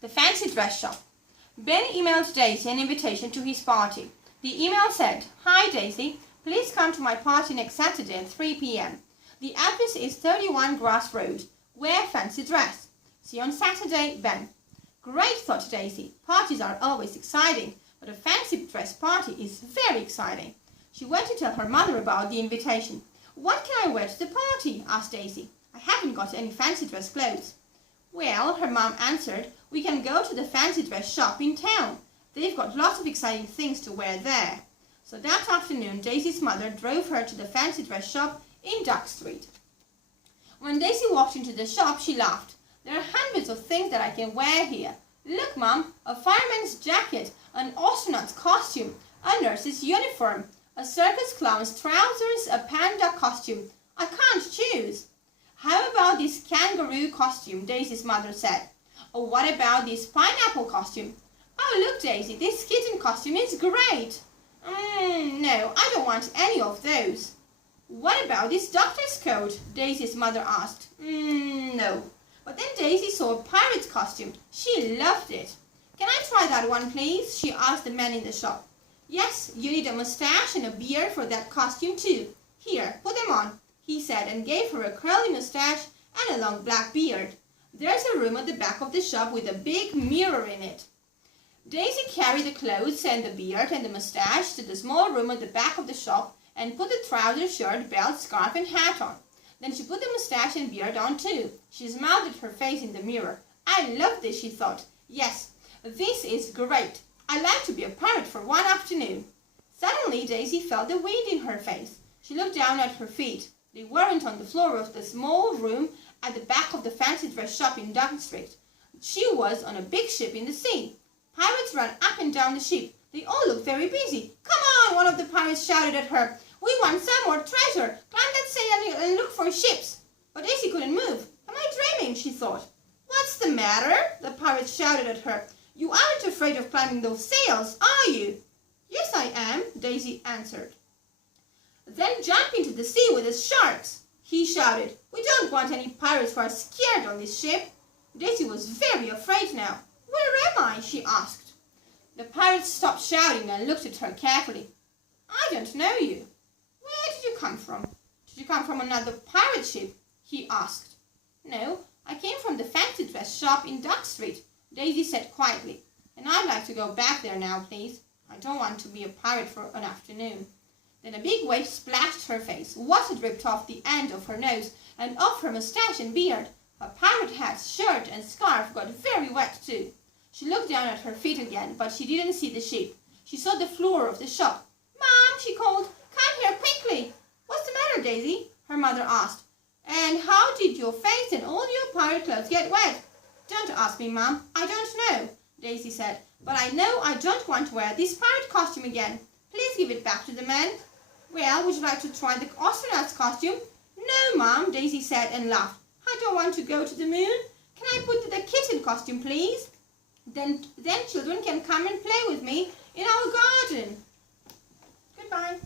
the fancy dress shop. Ben emailed Daisy an invitation to his party. The email said, "Hi Daisy, please come to my party next Saturday at 3 p.m. The address is 31 Grass Road. Wear fancy dress. See you on Saturday, Ben." Great, thought Daisy. Parties are always exciting, but a fancy dress party is very exciting. She went to tell her mother about the invitation. "What can I wear to the party?" asked Daisy. "I haven't got any fancy dress clothes." "Well," her mom answered, "we can go to the fancy dress shop in town. They've got lots of exciting things to wear there." So that afternoon, Daisy's mother drove her to the fancy dress shop in Duck Street. When Daisy walked into the shop, she laughed. "There are hundreds of things that I can wear here. Look, Mom, a fireman's jacket, an astronaut's costume, a nurse's uniform, a circus clown's trousers, a panda costume. I can't choose." "How about this kangaroo costume?" Daisy's mother said. "Or what about this pineapple costume?" "Oh, look, Daisy, this kitten costume is great." No, I don't want any of those." "What about this doctor's coat?" Daisy's mother asked. No. But then Daisy saw a pirate's costume. She loved it. "Can I try that one, please?" she asked the man in the shop. "Yes, you need a mustache and a beard for that costume too. Here, put them on," he said, and gave her a curly mustache and a long black beard. "There's a room at the back of the shop with a big mirror in it." Daisy carried the clothes and the beard and the mustache to the small room at the back of the shop and put the trousers, shirt, belt, scarf and hat on. Then she put the mustache and beard on too. She smiled at her face in the mirror. "I love this," she thought. "Yes, this is great. I'd like to be a pirate for one afternoon." Suddenly Daisy felt the wind in her face. She looked down at her feet. They weren't on the floor of the small room at the back of the fancy dress shop in Duck Street. She was on a big ship in the sea. Pirates ran up and down the ship. They all looked very busy. "Come on," one of the pirates shouted at her. "We want some more treasure. Climb that sail and look for ships." But Daisy couldn't move. "Am I dreaming?" she thought. "What's the matter?" the pirates shouted at her. "You aren't afraid of climbing those sails, are you?" "Yes, I am," Daisy answered. "Then jump into the sea with the sharks," he shouted. "We don't want any pirates who are scared on this ship." Daisy was very afraid now. "Where am I?" she asked. The pirates stopped shouting and looked at her carefully. "I don't know you. Where did you come from?" "Did you come from another pirate ship?" he asked. "No, I came from the fancy dress shop in Duck Street," Daisy said quietly. "And I'd like to go back there now, please. I don't want to be a pirate for an afternoon." Then a big wave splashed her face. Water dripped off the end of her nose and off her mustache and beard. Her pirate hat, shirt and scarf got very wet too. She looked down at her feet again, but she didn't see the ship. She saw the floor of the shop. "Mom," she called, "come here quickly." "What's the matter, Daisy?" her mother asked. "And how did your face and all your pirate clothes get wet?" "Don't ask me, Mom. I don't know," Daisy said. "But I know I don't want to wear this pirate costume again. Please give it back to the man." "Well, would you like to try the astronaut's costume?" "No, Mom," Daisy said and laughed. "I don't want to go to the moon. Can I put the kitten costume, please? Then children can come and play with me in our garden." Goodbye.